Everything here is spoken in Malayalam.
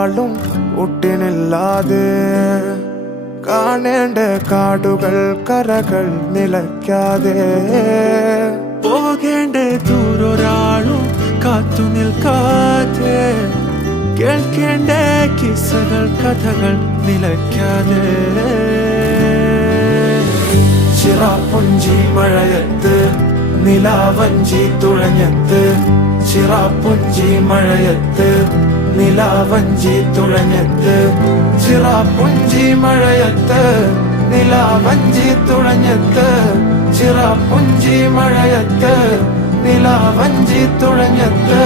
ഒരാളും ഒട്ടിനില്ലാതെ കാണേണ്ട കാടുകൾ കരകൾ നിലയ്ക്കാതെ പോകേണ്ട ദൂരൊരാളും കാത്തു നിൽക്കാതെ കേൾക്കേണ്ട കിസ്സകൾ കഥകൾ നിലയ്ക്കാതെ ചിറാപ്പുഞ്ചി മഴയത്ത് നിലാവഞ്ചി തുഴഞ്ഞത്ത് ചിറാപ്പുഞ്ചി മഴയത്ത് നിലാവഞ്ചി തുഴഞ്ഞത്ത് ചിറാപ്പുഞ്ചി മഴയത്ത് നിലാവഞ്ചി തുഴഞ്ഞത്ത് ചിറാപ്പുഞ്ചി മഴയത്ത് നിലാവഞ്ചി തുഴഞ്ഞത്ത്